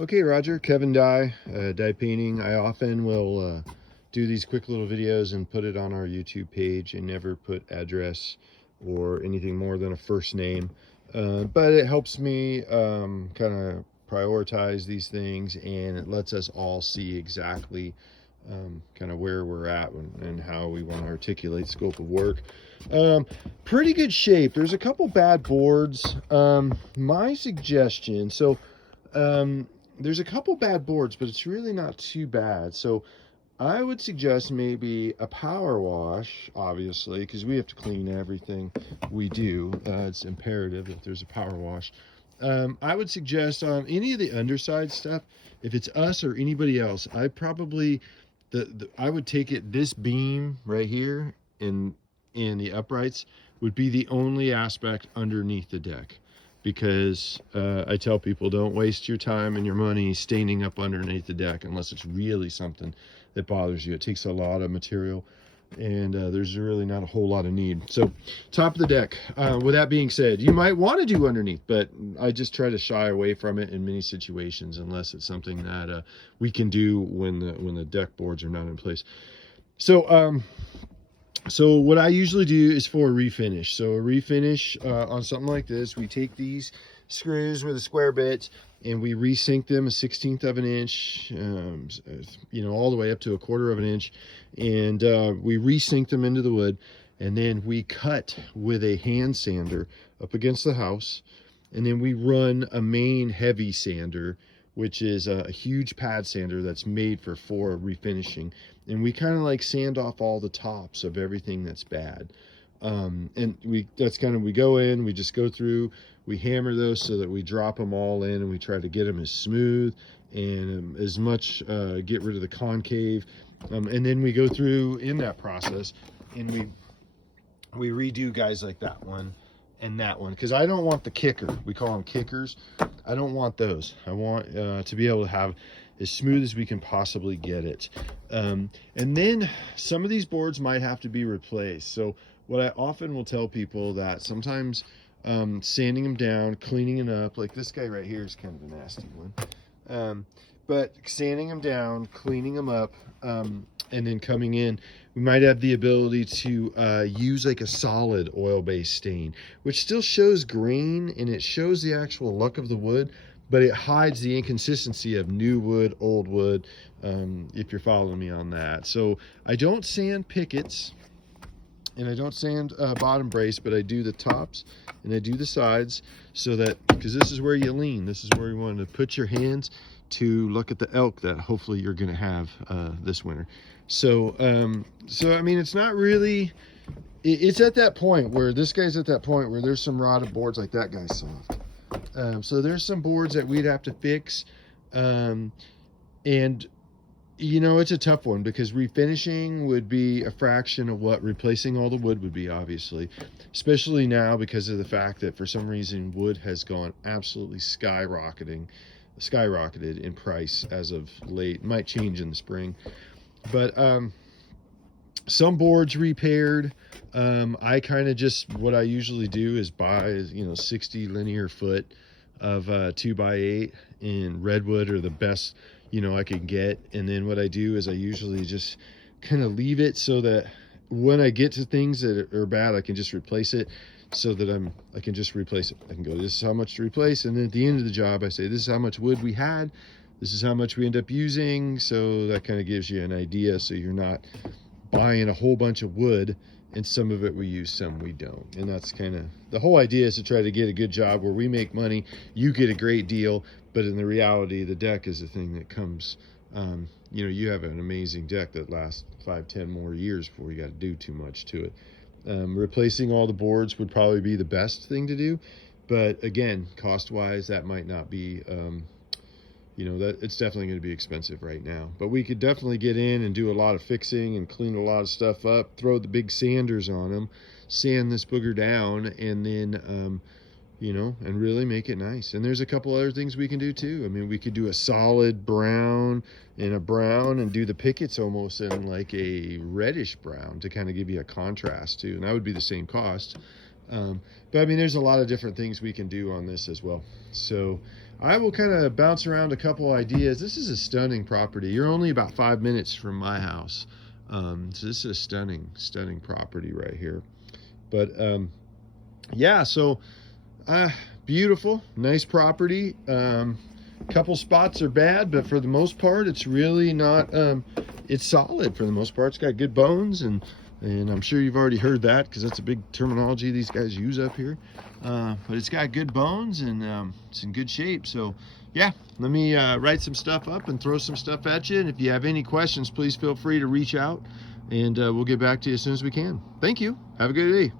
Okay, Roger, Kevin Dye, dye painting. I often will do these quick little videos and put it on our YouTube page and never put address or anything more than a first name. But it helps me kind of prioritize these things, and it lets us all see exactly kind of where we're at and how we want to articulate scope of work. Pretty good shape. There's a couple bad boards. My suggestion, there's a couple bad boards, but it's really not too bad. So I would suggest maybe a power wash, obviously, because we have to clean everything we do. It's imperative that there's a power wash. I would suggest on any of the underside stuff, if it's us or anybody else, I probably, I would take it, this beam right here in the uprights would be the only aspect underneath the deck. Because I tell people, don't waste your time and your money staining up underneath the deck unless it's really something that bothers you. It takes a lot of material, and there's really not a whole lot of need. So top of the deck. With that being said, you might want to do underneath, but I just try to shy away from it in many situations unless it's something that we can do when the deck boards are not in place. So what I usually do is for a refinish. So a refinish on something like this, we take these screws with the square bits and we resink them 1/16 of an inch, all the way up to 1/4 of an inch. And we resink them into the wood, and then we cut with a hand sander up against the house. And then we run a main heavy sander, which is a huge pad sander that's made for refinishing. And we kind of like sand off all the tops of everything that's bad. And we go in, we just go through, we hammer those so that we drop them all in, and we try to get them as smooth and as much, get rid of the concave. And then we go through in that process, and we redo guys like that one and that one, because I don't want the kicker. We call them kickers. I don't want those. I want to be able to have as smooth as we can possibly get it. And then some of these boards might have to be replaced. So what I often will tell people, that sometimes sanding them down, cleaning it up, like this guy right here is kind of a nasty one. But sanding them down, cleaning them up, and then coming in, we might have the ability to use like a solid oil-based stain, which still shows grain and it shows the actual look of the wood, but it hides the inconsistency of new wood, old wood, if you're following me on that. So I don't sand pickets, and I don't sand bottom brace, but I do the tops and I do the sides, so that, because this is where you lean, this is where you want to put your hands to look at the elk that hopefully you're going to have this winter. So I mean, it's not really, it's at that point where this guy's at that point where there's some rotted boards, like that guy's soft. So there's some boards that we'd have to fix, and it's a tough one, because refinishing would be a fraction of what replacing all the wood would be, obviously, especially now because of the fact that for some reason wood has gone absolutely skyrocketed in price as of late. It might change in the spring, but some boards repaired. I kind of just, what I usually do is buy 60 linear foot of 2x8 in redwood, or the best I can get. And then what I do is I usually just kind of leave it so that when I get to things that are bad, I can just replace it, so that I can just replace it. I can go, this is how much to replace, and then at the end of the job I say, this is how much wood we had, this is how much we end up using. So that kind of gives you an idea, so you're not buying a whole bunch of wood and some of it we use, some we don't. And that's kind of the whole idea, is to try to get a good job where we make money, you get a great deal, but in the reality, the deck is the thing that comes, you have an amazing deck that lasts 5-10 more years before you got to do too much to it. Replacing all the boards would probably be the best thing to do, but again, cost wise, that might not be, that it's definitely going to be expensive right now. But we could definitely get in and do a lot of fixing and clean a lot of stuff up, throw the big sanders on them, sand this booger down, and then and really make it nice. And there's a couple other things we can do too. I mean, we could do a solid brown and do the pickets almost in like a reddish brown to kind of give you a contrast too, and that would be the same cost. But I mean, there's a lot of different things we can do on this as well. So I will kind of bounce around a couple ideas. This is a stunning property. You're only about 5 minutes from my house. So this is a stunning property right here. But yeah, so beautiful, nice property. Couple spots are bad, but for the most part, it's really not. It's solid for the most part. It's got good bones, and I'm sure you've already heard that because that's a big terminology these guys use up here. But it's got good bones, and it's in good shape. So yeah, let me write some stuff up and throw some stuff at you. And if you have any questions, please feel free to reach out, and we'll get back to you as soon as we can. Thank you. Have a good day.